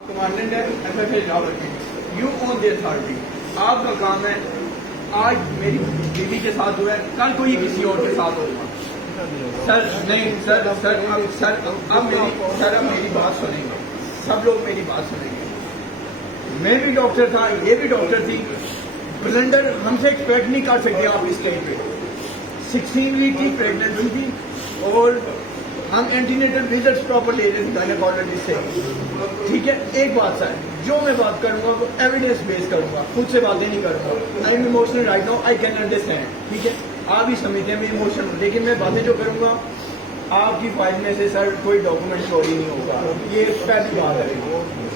Commandant ہے F F A Lahore کی، you own the authority. آپ کا کام ہے، آج میری بیوی کے ساتھ ہوا ہے، کل کوئی کسی اور کے ساتھ ہوگا. سر نہیں سر سر اب میری بات سنیں گے، سب لوگ میری بات سنیں گے. میں بھی ڈاکٹر تھا، یہ بھی ڈاکٹر تھی. بلنڈر ہم سے ایکسپیکٹ نہیں کر سکتے آپ اس ٹائم پہ. 16 ویک کی پریگننسی تھی اور ہم اینٹینیٹل وزٹس پراپر لے رہے تھے گائنیکالوجسٹ سے. ٹھیک ہے، ایک بات سر، جو میں بات کروں گا وہ ایویڈنس بیس کروں گا، خود سے باتیں نہیں کروں گا. I am emotional right now, I can understand. ٹھیک ہے، آپ ہی سمجھتے ہیں میں ایموشنل ہوں، لیکن میں باتیں جو کروں گا آپ کی فائل میں سے سر کوئی ڈاکومنٹ چوری نہیں ہوگا. یہ پہلی بات ہے.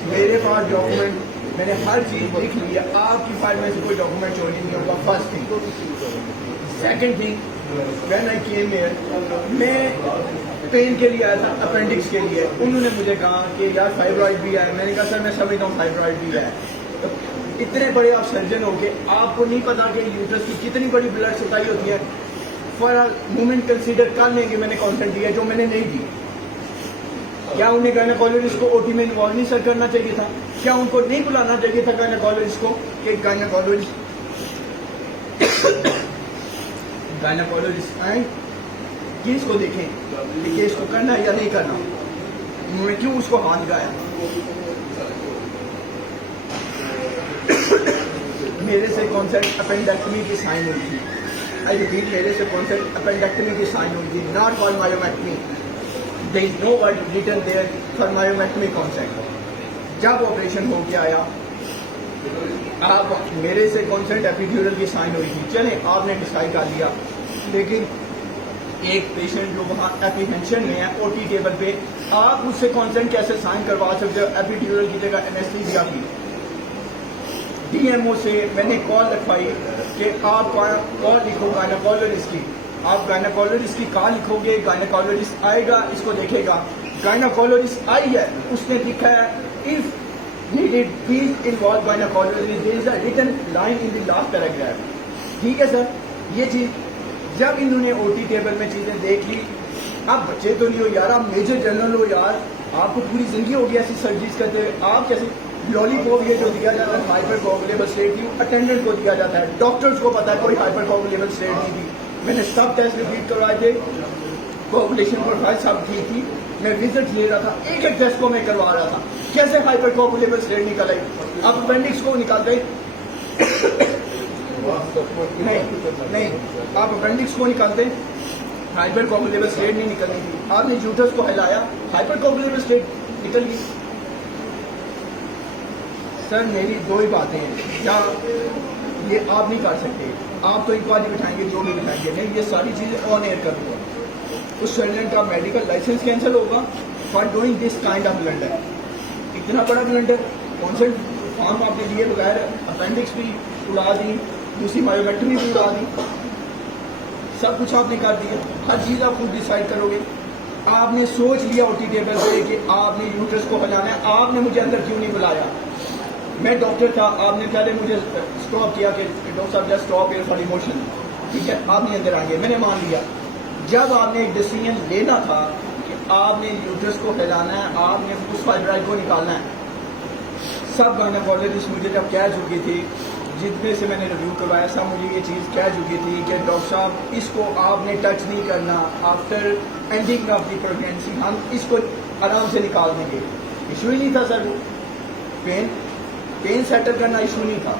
میرے پاس ڈاکومنٹ، میں نے ہر چیز لکھ لی ہے، آپ کی فائل میں سے کوئی ڈاکومنٹ چوری نہیں ہوگا. First thing. Second thing, when I came here, میں پین کے لیے آیا تھا، اپینڈکس کے لیے. انہوں نے مجھے کہا کہ یار فائبرائڈ بھی ہے. میں نے کہا سر میں سمجھتا ہوں فائبرائڈ بھی ہے. اتنے بڑے آپ سرجن ہو کے آپ کو نہیں پتا کہ یوٹرس کی کتنی بڑی بلڈ سپلائی ہوتی ہے. فار مومنٹ کنسیڈر کر لیں گے میں نے کانسنٹ دیا جو میں نے نہیں دی. کیا انہیں گائنیکالوجسٹ کو او ٹی میں انوالو نہیں سر کرنا چاہیے تھا؟ کیا ان کو نہیں بلانا چاہیے تھا گائنیکالوجسٹ کو کہ گائنیکالوجسٹ آئیں کیس کو دیکھیں کہ کیس کو کرنا یا نہیں کرنا. انہوں نے کیوں اس کو ہاتھ لگایا؟ میرے سے کانسیپٹ اپینڈیکٹمی کی سائن ہوئی تھی. آئی ریپیٹ، میرے سے کانسیپٹ اپینڈیکٹمی کی سائن ہوئی تھی، not for myomectomy. There is no word written there for myomectomy concept. جب آپریشن ہو کے آیا آپ میرے سے کانسیپٹ ایپیڈیورل کی سائن ہوئی تھی. چلیں آپ نے ڈسائڈ کر لیا، لیکن ایک پیشنٹ جو وہاں اپریہینشن میں ہے او ٹی ٹیبل پہ، آپ اس سے کانسنٹ کیسے سائن کروا سکتے ہو ایپیڈیورل کی جگہ اینستھیزیا کی؟ ڈی ایم او سے میں نے کال رکھوائی کہ آپ کال لکھو گائنیکالوجسٹ کی. آپ گائنیکالوجسٹ کی کال لکھو گے، گائنیکالوجسٹ آئے گا، اس کو دیکھے گا. گائنیکالوجسٹ آئی ہے، اس نے لکھا ہے if needed please involve gynecologist. there is a written line in the last paragraph. ٹھیک ہے سر، یہ چیز جب انہوں نے او ٹی ٹیبل میں چیزیں دیکھ لی، آپ بچے تو نہیں ہو یار، آپ میجر جنرل ہو یار، آپ کو پوری زندگی ہو گئی ایسی سرجریز کرتے ہوئے. آپ کیسے لالی پاپ یہ جو دیا جاتا ہے ہائپر کوگولیبل اسٹیٹ کی اٹینڈنٹ کو دیا جاتا ہے، ڈاکٹرز کو پتا ہے کوئی ہائپر کوگولیبل اسٹیٹ نہیں تھی. میں نے سب ٹیسٹ ریپیٹ کروائے تھے، کوگولیشن پروفائل سب ٹھیک تھی. میں وزٹ لے رہا تھا، ایک ایک ٹیسٹ کو میں کروا رہا تھا. کیسے ہائپر کوگولیبل اسٹیٹ نکل آئی؟ آپ اپینڈکس کو نکال دیں، نہیں آپ اپینڈکس کو نکالتے، ہائپر کوگولیبل اسٹیٹ نہیں نکلنی تھی. آپ نے یوٹرس کو ہلایا، ہائپر کوگولیبل اسٹیٹ نکل گئی. سر میری دو ہی باتیں ہیں، یا یہ آپ نہیں کر سکتے، آپ تو انکوائری بٹھائیں گے جو بھی بٹھائیں گے، نہیں یہ ساری چیزیں آن ایئر کروں گا. اس سرجن کا میڈیکل لائسنس کینسل ہوگا for doing this kind of blunder. اتنا بڑا بلنڈر، کانسنٹ فارم آپ نے لیے بغیر اپینڈکس بھی اڑا دی، دوسری مایومیکٹمی بھی اڑا دی، سب کچھ آپ نے کر دیا. ہر چیز آپ خود ڈیسائڈ کرو گے. آپ نے سوچ لیا او ٹی ٹیبل پہ کہ آپ نے یوٹرس کو ہلانا ہے، آپ نے مجھے اندر کیوں نہیں بلایا؟ میں ڈاکٹر تھا، آپ نے پہلے مجھے اسٹاپ کیا کہ ڈاکٹر صاحب just stop your for emotion. ٹھیک ہے، آپ نے اندر آئیے، میں نے مان لیا. جب آپ نے ایک ڈیسیجن لینا تھا کہ آپ نے یوٹرس کو پھیلانا ہے، آپ نے اس فائبرائڈ کو نکالنا ہے، سب گائنیکالوجسٹ مجھے جب کہہ چکی تھی، جتنے سے میں نے ریویو کروایا سب مجھے یہ چیز کہہ چکی تھی کہ ڈاکٹر صاحب اس کو آپ نے ٹچ نہیں کرنا، after ending of the pregnancy ہم اس کو آرام سے نکال دیں گے. ایشو ہی نہیں تھا سر. پین سیٹل کرنا ایشو نہیں تھا.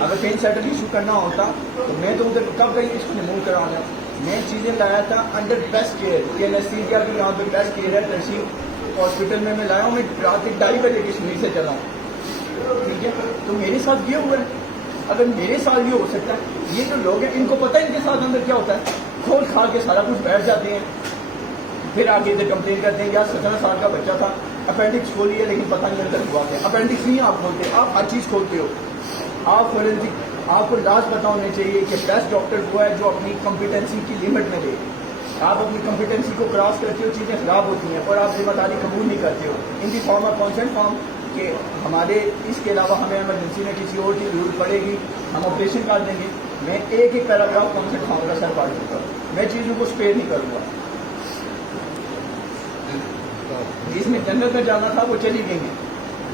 اگر پین سیٹل ایشو کرنا ہوتا تو میں تو ادھر کب گئی اس کو ریموو کرانا. میں چیزیں لایا تھا انڈر بیسٹ کیئر، کہ اینستھیزیا بھی یہاں پہ بیسٹ کیئر ہے. ترسیم ہاسپٹل میں لایا ہوں، میں رات 2:30 بجے کی سنی سے چلا ہوں. ٹھیک ہے، تو میرے ساتھ یہ ہوا ہے. اگر میرے ساتھ یہ ہو سکتا ہے، یہ جو لوگ ہیں ان کو پتہ ہے ان کے ساتھ اندر کیا ہوتا ہے. کھول کھال کے سارا کچھ بیٹھ جاتے ہیں، پھر آگے ادھر کمپلین کرتے ہیں یار 17 سال کا بچہ تھا، اپینڈکس کھولی ہے لیکن پتہ نہیں اندر ہوا کیا. اپینڈکس نہیں آپ کھولتے، آپ ہر چیز کھولتے ہو. آپ فورینسک، آپ کو لاز پتا ہونے چاہیے کہ بیسٹ ڈاکٹر وہ ہے جو اپنی کمپیٹنسی کی لمٹ میں دے. آپ اپنی کمپیٹنسی کو کراس کرتے ہو، چیزیں خراب ہوتی ہیں اور آپ ذمہ داری قبول نہیں کرتے ہو. ان دی فارم آف کانسنٹ فارم کہ ہمارے اس کے علاوہ ہمیں ایمرجنسی میں کسی اور کی ضرورت پڑے گی، ہم آپریشن کر دیں گے. میں ایک ایک پیراگراف کانسنٹ فارم کا سر پڑھ دوں گا، میں چیزوں کو اسپیئر نہیں کروں گا. جس میں جنت میں جانا تھا وہ چلی گئی ہیں.